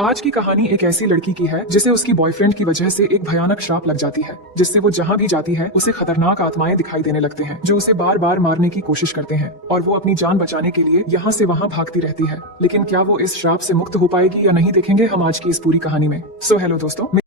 आज की कहानी एक ऐसी लड़की की है जिसे उसकी बॉयफ्रेंड की वजह से एक भयानक श्राप लग जाती है, जिससे वो जहाँ भी जाती है उसे खतरनाक आत्माएं दिखाई देने लगते हैं जो उसे बार बार मारने की कोशिश करते हैं और वो अपनी जान बचाने के लिए यहाँ से वहाँ भागती रहती है। लेकिन क्या वो इस श्राप से मुक्त हो पाएगी या नहीं, देखेंगे हम आज की इस पूरी कहानी में। सो हेलो दोस्तों,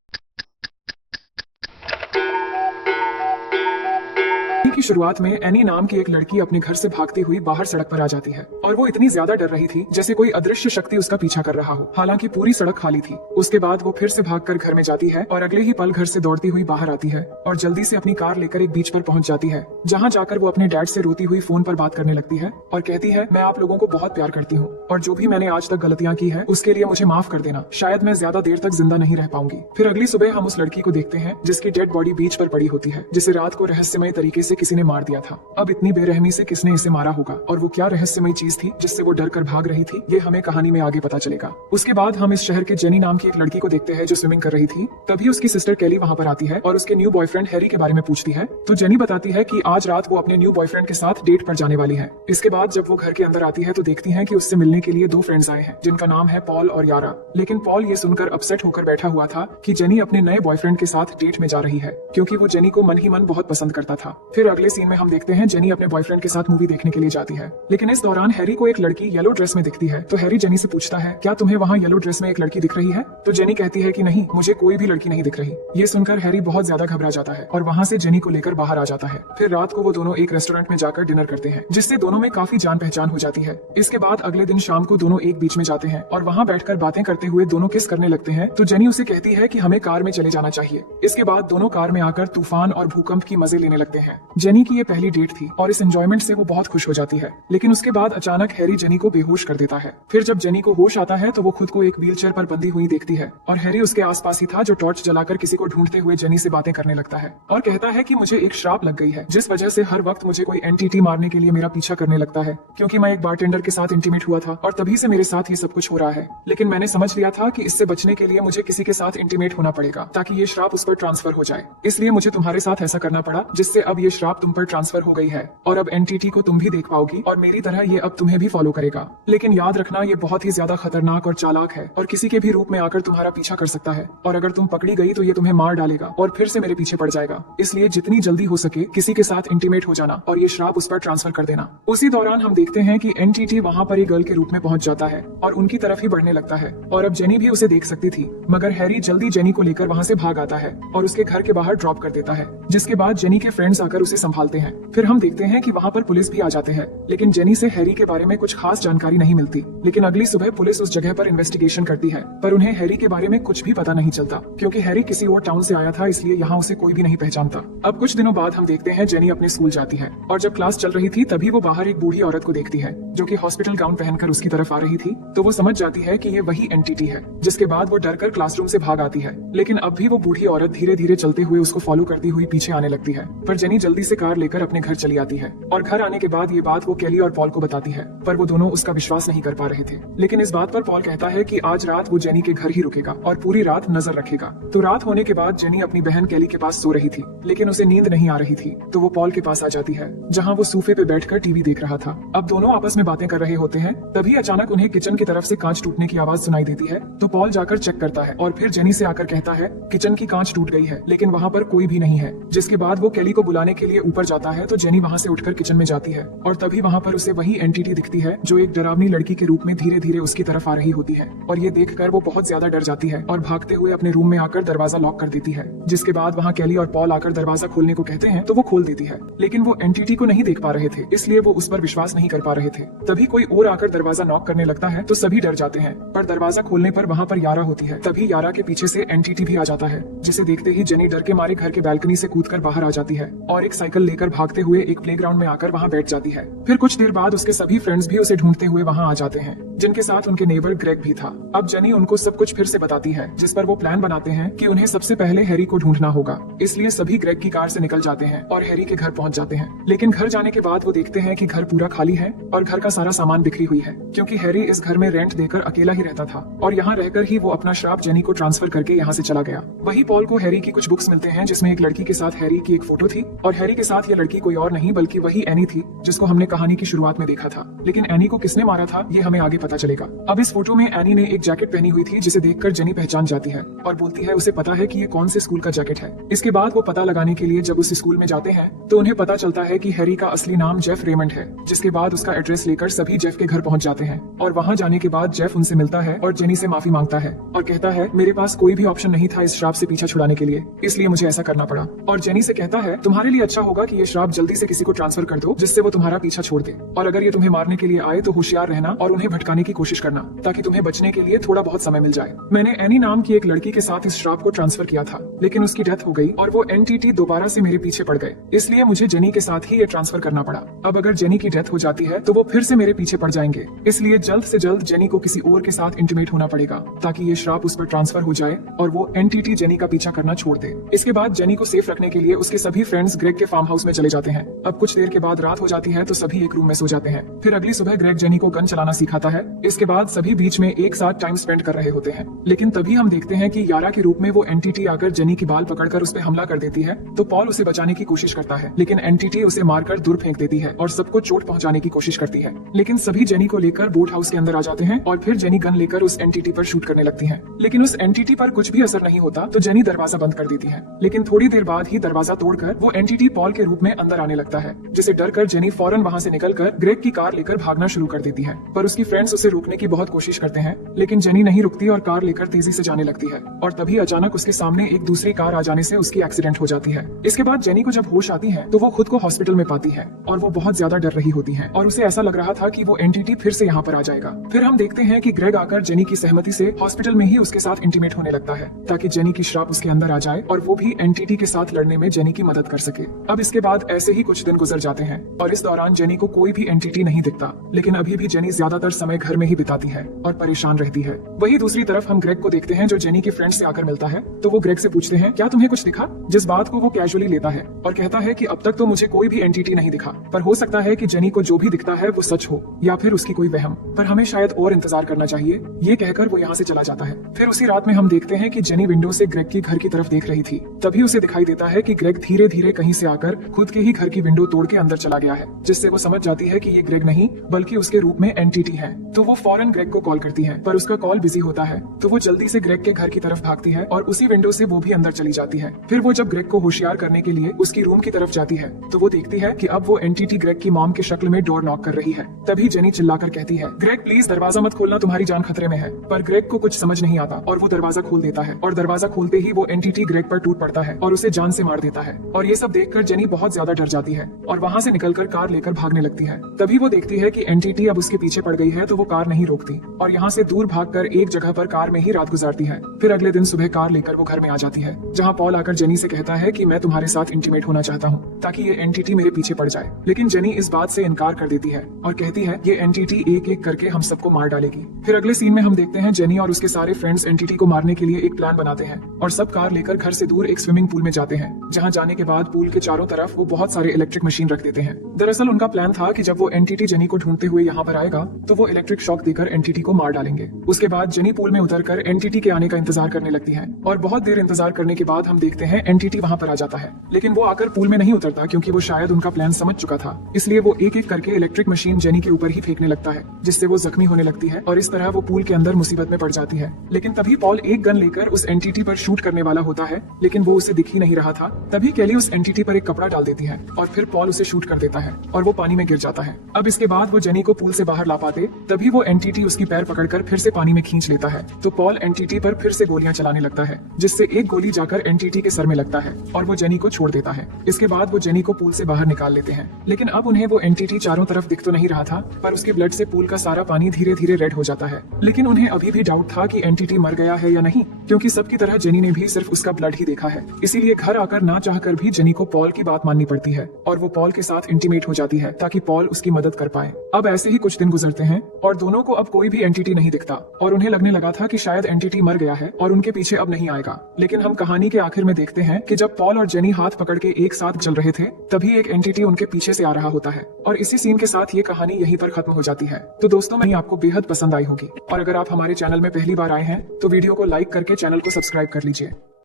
की शुरुआत में एनी नाम की एक लड़की अपने घर से भागती हुई बाहर सड़क पर आ जाती है और वो इतनी ज्यादा डर रही थी जैसे कोई अदृश्य शक्ति उसका पीछा कर रहा हो। हालांकि पूरी सड़क खाली थी। उसके बाद वो फिर से भागकर घर में जाती है और अगले ही पल घर से दौड़ती हुई बाहर आती है और जल्दी से अपनी कार लेकर एक बीच पर पहुंच जाती है, जहां जाकर वो अपने डैड से रोती हुई फोन पर बात करने लगती है और कहती है, मैं आप लोगों को बहुत प्यार करती हूँ और जो भी मैंने आज तक गलतियां की है उसके लिए मुझे माफ कर देना। शायद मैं ज्यादा देर तक जिंदा नहीं रह पाऊंगी। फिर अगली सुबह हम उस लड़की को देखते हैं जिसकी डेड बॉडी बीच पर पड़ी होती है, जिसे रात को रहस्यमय तरीके से किसी ने मार दिया था। अब इतनी बेरहमी से किसने इसे मारा होगा और वो क्या रहस्यमय चीज थी जिससे वो डर कर भाग रही थी, ये हमें कहानी में आगे पता चलेगा। उसके बाद हम इस शहर के जेनी नाम की एक लड़की को देखते हैं जो स्विमिंग कर रही थी। तभी उसकी सिस्टर केली वहाँ पर आती है और उसके न्यू बॉयफ्रेंड हैरी के बारे में पूछती है। तो जेनी बताती है कि आज रात वो अपने न्यू बॉयफ्रेंड के साथ डेट पर जाने वाली है। इसके बाद जब वो घर के अंदर आती है तो देखती है कि उससे मिलने के लिए दो फ्रेंड्स आए हैं जिनका नाम है पॉल और यारा। लेकिन पॉल ये सुनकर अपसेट होकर बैठा हुआ था कि जेनी अपने नए बॉयफ्रेंड के साथ डेट में जा रही है, क्योंकि वो जेनी को मन ही मन बहुत पसंद करता था। फिर अगले सीन में हम देखते हैं जेनी अपने बॉयफ्रेंड के साथ मूवी देखने के लिए जाती है, लेकिन इस दौरान हैरी को एक लड़की येलो ड्रेस में दिखती है। तो हैरी जेनी से पूछता है, क्या तुम्हें वहाँ येलो ड्रेस में एक लड़की दिख रही है? तो जेनी कहती है कि नहीं, मुझे कोई भी लड़की नहीं दिख रही। ये सुनकर हैरी बहुत ज्यादा घबरा जाता है और वहाँ से जेनी को लेकर बाहर आ जाता है। फिर रात को वो दोनों एक रेस्टोरेंट में जाकर डिनर करते हैं, जिससे दोनों में काफी जान पहचान हो जाती है। इसके बाद अगले दिन शाम को दोनों एक बीच में जाते हैं और वहाँ बैठकर बातें करते हुए दोनों किस करने लगते हैं। तो जेनी उसे कहती है कि हमें कार में चले जाना चाहिए। इसके बाद दोनों कार में आकर तूफान और भूकंप की मजे लेने लगते हैं। जेनी की ये पहली डेट थी और इस एंजॉयमेंट से वो बहुत खुश हो जाती है। लेकिन उसके बाद अचानक हैरी जेनी को बेहोश कर देता है। फिर जब जेनी को होश आता है तो वो खुद को एक व्हीलचेयर पर बंधी हुई देखती है और हैरी उसके आसपास ही था, जो टॉर्च जलाकर किसी को ढूंढते हुए जेनी से बातें करने लगता है और कहता है कि मुझे एक श्राप लग गई है जिस वजह से हर वक्त मुझे कोई एंटिटी मारने के लिए मेरा पीछा करने लगता है, क्योंकि मैं एक बारटेंडर के साथ इंटीमेट हुआ था और तभी से मेरे साथ ये सब कुछ हो रहा है। लेकिन मैंने समझ लिया था कि इससे बचने के लिए मुझे किसी के साथ इंटीमेट होना पड़ेगा ताकि ये श्राप उस पर ट्रांसफर हो जाए। इसलिए मुझे तुम्हारे साथ ऐसा करना पड़ा, जिससे अब ये श्राप तुम पर ट्रांसफर हो गई है और अब एंटिटी को तुम भी देख पाओगी और मेरी तरह ये अब तुम्हें भी फॉलो करेगा। लेकिन याद रखना, ये बहुत ही ज्यादा खतरनाक और चालाक है और किसी के भी रूप में आकर तुम्हारा पीछा कर सकता है और अगर तुम पकड़ी गई तो ये तुम्हें मार डालेगा और फिर से मेरे पीछे पड़ जाएगा। इसलिए जितनी जल्दी हो सके किसी के साथ इंटीमेट हो जाना और ये श्राप उस पर ट्रांसफर कर देना। उसी दौरान हम देखते हैं कि एंटिटी वहाँ पर एक गर्ल के रूप में पहुंच जाता है और उनकी तरफ ही बढ़ने लगता है और अब जेनी भी उसे देख सकती थी, मगर हैरी जल्दी जेनी को लेकर वहाँ से भाग आता है और उसके घर के बाहर ड्रॉप कर देता है, जिसके बाद जेनी के फ्रेंड्स आकर उसे संभालते हैं। फिर हम देखते हैं कि वहाँ पर पुलिस भी आ जाते हैं, लेकिन जेनी से हैरी के बारे में कुछ खास जानकारी नहीं मिलती। लेकिन अगली सुबह पुलिस उस जगह पर इन्वेस्टिगेशन करती है, पर उन्हें हैरी के बारे में कुछ भी पता नहीं चलता, क्योंकि हैरी किसी और टाउन से आया था, इसलिए यहाँ उसे कोई भी नहीं पहचानता। अब कुछ दिनों बाद हम देखते हैं जेनी अपने स्कूल जाती है और जब क्लास चल रही थी तभी वो बाहर एक बूढ़ी औरत को देखती है जो कि हॉस्पिटल गाउन पहनकर उसकी तरफ आ रही थी। तो वो समझ जाती है कि ये वही एंटिटी है, जिसके बाद वो डरकर क्लासरूम से भाग आती है। लेकिन अब भी वो बूढ़ी औरत धीरे धीरे चलते हुए उसको फॉलो करती हुई पीछे आने लगती है, पर जेनी जल्दी से कार लेकर अपने घर चली आती है और घर आने के बाद ये बात वो केली और पॉल को बताती है, पर वो दोनों उसका विश्वास नहीं कर पा रहे थे। लेकिन इस बात पर पॉल कहता है कि आज रात वो जेनी के घर ही रुकेगा और पूरी रात नजर रखेगा। तो रात होने के बाद जेनी अपनी बहन केली के पास सो रही थी, लेकिन उसे नींद नहीं आ रही थी, तो वो पॉल के पास आ जाती है जहाँ वो सोफे पे बैठकर टीवी देख रहा था। अब दोनों आपस में बातें कर रहे होते हैं, तभी अचानक उन्हें किचन की तरफ से कांच टूटने की आवाज सुनाई देती है। तो पॉल जाकर चेक करता है और फिर जेनी से आकर कहता है, किचन की कांच टूट गई है, लेकिन वहाँ पर कोई भी नहीं है। जिसके बाद वो केली को बुलाने के लिए ऊपर जाता है, तो जेनी वहाँ से उठकर किचन में जाती है और तभी वहाँ पर उसे वही एंटिटी दिखती है जो एक डरावनी लड़की के रूप में धीरे धीरे उसकी तरफ आ रही होती है और ये देखकर वो बहुत ज्यादा डर जाती है और भागते हुए अपने रूम में आकर दरवाजा लॉक कर देती है। जिसके बाद वहाँ केली और पॉल आकर दरवाजा खोलने को कहते हैं तो वो खोल देती है, लेकिन वो एंटिटी को नहीं देख पा रहे थे, इसलिए वो उस पर विश्वास नहीं कर पा रहे थे। तभी कोई और आकर दरवाजा नॉक करने लगता है तो सभी डर जाते हैं, पर दरवाजा खोलने पर वहाँ पर यारा होती है। तभी यारा के पीछे से एंटिटी भी आ जाता है, जिसे देखते ही जेनी डर के मारे घर के बालकनी से कूदकर बाहर आ जाती है और एक साइकिल लेकर भागते हुए एक प्लेग्राउंड में आकर वहाँ बैठ जाती है। फिर कुछ देर बाद उसके सभी फ्रेंड्स भी उसे ढूंढते हुए वहाँ आ जाते हैं, जिनके साथ उनके नेबर ग्रेग भी था। अब जेनी उनको सब कुछ फिर से बताती है, जिस पर वो प्लान बनाते हैं कि उन्हें सबसे पहले हैरी को ढूंढना होगा। इसलिए सभी ग्रेग की कार से निकल जाते हैं और हैरी के घर पहुंच जाते हैं। लेकिन घर जाने के बाद वो देखते हैं कि घर पूरा खाली है और घर का सारा सामान बिखरी हुई है, क्योंकि हैरी इस घर में रेंट देकर अकेला ही रहता था और यहाँ रहकर ही वो अपना श्राप जेनी को ट्रांसफर करके यहाँ से चला गया। वही पॉल को हैरी की कुछ बुक्स मिलते हैं, जिसमें एक लड़की के साथ हैरी की एक फोटो थी और हैरी के के साथ ये लड़की कोई और नहीं बल्कि वही एनी थी जिसको हमने कहानी की शुरुआत में देखा था। लेकिन एनी को किसने मारा था ये हमें आगे पता चलेगा। अब इस फोटो में एनी ने एक जैकेट पहनी हुई थी जिसे देखकर जेनी पहचान जाती है और बोलती है उसे पता है कि ये कौन से स्कूल का जैकेट है। इसके बाद वो पता लगाने के लिए जब उस स्कूल में जाते हैं तो उन्हें पता चलता है कि हैरी का असली नाम जेफ रेमंड है। जिसके बाद उसका एड्रेस लेकर सभी जेफ के घर पहुंच जाते हैं और वहां जाने के बाद जेफ उनसे मिलता है और जेनी से माफी मांगता है और कहता है मेरे पास कोई भी ऑप्शन नहीं था इस श्राप से पीछा छुड़ाने के लिए, इसलिए मुझे ऐसा करना पड़ा। और जेनी से कहता है तुम्हारे लिए अच्छा होगा कि ये श्राप जल्दी से किसी को ट्रांसफर कर दो जिससे वो तुम्हारा पीछा छोड़ दे, और अगर ये तुम्हें मारने के लिए आए तो होशियार रहना और उन्हें भटकाने की कोशिश करना ताकि तुम्हें बचने के लिए थोड़ा बहुत समय मिल जाए। मैंने एनी नाम की एक लड़की के साथ इस श्राप को ट्रांसफर किया था लेकिन उसकी डेथ हो गई और वो एनटीटी दोबारा से मेरे पीछे पड़ गए, इसलिए मुझे जेनी के साथ ही ये ट्रांसफर करना पड़ा। अब अगर जेनी की डेथ हो जाती है तो वो फिर से मेरे पीछे पड़ जाएंगे, इसलिए जल्द से जल्द जेनी को किसी और के साथ इंटीमेट होना पड़ेगा ताकि ये श्राप उस पर ट्रांसफर हो जाए और वो एनटीटी जेनी का पीछा करना छोड़ दे। इसके बाद जेनी को सेफ रखने के लिए उसके सभी फ्रेंड्स ग्रेग के फार्म हाउस में चले जाते हैं। अब कुछ देर के बाद रात हो जाती है तो सभी एक रूम में सो जाते हैं। फिर अगली सुबह ग्रेग जेनी को गन चलाना सिखाता है। इसके बाद सभी बीच में एक साथ टाइम स्पेंड कर रहे होते हैं, लेकिन तभी हम देखते हैं कि यारा के रूप में वो एनटीटी आकर जेनी की बाल पकड़कर उस पर हमला कर देती है। तो पॉल उसे बचाने की कोशिश करता है लेकिन एनटीटी उसे मारकर दूर फेंक देती है और सबको चोट पहुंचाने की कोशिश करती है। लेकिन सभी जेनी को लेकर बोट हाउस के अंदर आ जाते हैं और फिर जेनी गन लेकर उस एनटीटी पर शूट करने लगती है। लेकिन उस एनटीटी पर कुछ भी असर नहीं होता तो जेनी दरवाजा बंद कर देती है। लेकिन थोड़ी देर बाद ही दरवाजा तोड़कर वो एनटीटी पॉल के रूप में अंदर आने लगता है, जिसे डरकर जेनी फौरन वहां से निकलकर ग्रेग की कार लेकर भागना शुरू कर देती है। पर उसकी फ्रेंड्स उसे रोकने की बहुत कोशिश करते हैं लेकिन जेनी नहीं रुकती और कार लेकर तेजी से जाने लगती है और तभी अचानक उसके सामने एक दूसरी कार आ जाने से उसकी एक्सीडेंट हो जाती है। इसके बाद जेनी को जब होश आती है तो वो खुद को हॉस्पिटल में पाती है और वो बहुत ज्यादा डर रही होती है और उसे ऐसा लग रहा था कि वो एनटीटी फिर से यहाँ पर आ जाएगा। फिर हम देखते हैं कि ग्रेग आकर जेनी की सहमति से हॉस्पिटल में ही उसके साथ इंटीमेट होने लगता है ताकि जेनी की श्राप उसके अंदर आ जाए और वो भी एनटीटी के साथ लड़ने में जेनी की मदद कर सके। अब इसके बाद ऐसे ही कुछ दिन गुजर जाते हैं और इस दौरान जेनी को कोई भी एनटीटी नहीं दिखता, लेकिन अभी भी जेनी ज्यादातर समय घर में ही बिताती है और परेशान रहती है। वही दूसरी तरफ हम ग्रेग को देखते हैं जो जेनी के फ्रेंड से आकर मिलता है। तो वो ग्रेग से पूछते हैं क्या तुम्हें कुछ दिखा, जिस बात को वो कैजुअली लेता है और कहता है कि अब तक तो मुझे कोई भी एनटीटी नहीं दिखा, पर हो सकता है कि जेनी को जो भी दिखता है वो सच हो या फिर उसकी कोई वहम, पर हमें शायद और इंतजार करना चाहिए। ये कहकर वो यहाँ से चला जाता है। फिर उसी रात में हम देखते हैं कि जेनी विंडो से ग्रेग की घर की तरफ देख रही थी। तभी उसे दिखाई देता है कि ग्रेग धीरे धीरे कहीं से आकर खुद के ही घर की विंडो तोड़ के अंदर चला गया है, जिससे वो समझ जाती है कि ये ग्रेग नहीं बल्कि उसके रूप में एनटीटी है। तो वो फौरन ग्रेग को कॉल करती है पर उसका कॉल बिजी होता है। तो वो जल्दी से ग्रेग के घर की तरफ भागती है और उसी विंडो से वो भी अंदर चली जाती है। फिर वो जब ग्रेग को होशियार करने के लिए उसकी रूम की तरफ जाती है तो वो देखती है कि अब वो एनटीटी ग्रेग की मॉम के शक्ल में डोर नॉक कर रही है। तभी जेनी चिल्लाकर कहती है ग्रेग प्लीज दरवाजा मत खोलना, तुम्हारी जान खतरे में है। पर ग्रेग को कुछ समझ नहीं आता और वो दरवाजा खोल देता है और दरवाजा खोलते ही वो एनटीटी ग्रेग पर टूट पड़ता है और उसे जान से मार देता है। और ये सब देखकर जेनी बहुत ज्यादा डर जाती है और वहाँ से निकलकर कार लेकर भागने लगती है। तभी वो देखती है कि एनटीटी अब उसके पीछे पड़ गई है तो वो कार नहीं रोकती और यहाँ से दूर भागकर एक जगह पर कार में ही रात गुजारती है। फिर अगले दिन सुबह कार लेकर वो घर में आ जाती है जहाँ पॉल आकर जेनी से कहता है कि मैं तुम्हारे साथ इंटीमेट होना चाहता हूँ ताकि ये एनटीटी मेरे पीछे पड़ जाए। लेकिन जेनी इस बात से इनकार कर देती है और कहती है ये एनटीटी एक एक करके हम सबको मार डालेगी। फिर अगले सीन में हम देखते हैं जेनी और उसके सारे फ्रेंड्स एनटीटी को मारने के लिए एक प्लान बनाते हैं और सब कार लेकर घर से दूर एक स्विमिंग पूल में जाते हैं, जहाँ जाने के बाद पूल के चारों तरफ वो बहुत सारे इलेक्ट्रिक मशीन रख देते हैं। दरअसल उनका प्लान था कि जब वो एनटीटी जेनी को ढूंढते हुए यहाँ पर आएगा तो वो इलेक्ट्रिक शॉक देकर एनटीटी को मार डालेंगे। उसके बाद जेनी पूल में उतरकर एनटीटी के आने का इंतजार करने लगती है और बहुत देर इंतजार करने के बाद हम देखते हैं एनटीटी वहाँ पर आ जाता है, लेकिन वो आकर पूल में नहीं उतरता क्योंकि वो शायद उनका प्लान समझ चुका था। इसलिए वो एक एक करके इलेक्ट्रिक मशीन जेनी के ऊपर ही फेंकने लगता है, जिससे वो जख्मी होने लगती है और इस तरह वो पूल के अंदर मुसीबत में पड़ जाती है। लेकिन तभी पॉल एक गन लेकर उस एनटीटी पर शूट करने वाला होता है, लेकिन वो उसे दिख ही नहीं रहा था। तभी केली उस एनटीटी पर एक कपड़ा डाल देती है और फिर पॉल उसे शूट कर देता है और वो पानी में गिर जाता है। अब इसके बाद वो जेनी को पूल से बाहर ला पाते तभी वो एनटीटी उसकी पैर पकड़कर फिर से पानी में खींच लेता है। तो पॉल एनटीटी पर फिर से गोलियां चलाने लगता है, जिससे एक गोली जाकर एनटीटी के सर में लगता है और वो जेनी को छोड़ देता है। इसके बाद वो जेनी को पूल से बाहर निकाल लेते हैं, लेकिन अब उन्हें वो एनटीटी चारों तरफ दिख तो नहीं रहा था, पर उसके ब्लड से पूल का सारा पानी धीरे धीरे रेड हो जाता है। लेकिन उन्हें अभी भी डाउट था कि एनटीटी मर गया है या नहीं, क्योंकि सबकी तरह जेनी ने भी सिर्फ उसका ब्लड ही देखा है। इसीलिए घर आकर ना चाहकर भी जेनी को पॉल की बात माननी पड़ती है और वो पॉल के साथ इंटीमेट हो जाती है ताकि पॉल उसकी मदद कर पाए। अब ऐसे ही कुछ दिन गुजरते हैं और दोनों को अब कोई भी एनटीटी नहीं दिखता और उन्हें लगने लगा था कि शायद एनटीटी मर गया है और उनके पीछे अब नहीं आएगा। लेकिन हम कहानी के आखिर में देखते हैं कि जब पॉल और जेनी हाथ पकड़ के एक साथ चल रहे थे तभी एक एनटीटी उनके पीछे से आ रहा होता है और इसी सीन के साथ ये कहानी यहीं पर खत्म हो जाती है। तो दोस्तों मैं आपको बेहद पसंद आई होगी और अगर आप हमारे चैनल में पहली बार आए हैं तो वीडियो को लाइक करके चैनल को सब्सक्राइब कर लीजिए।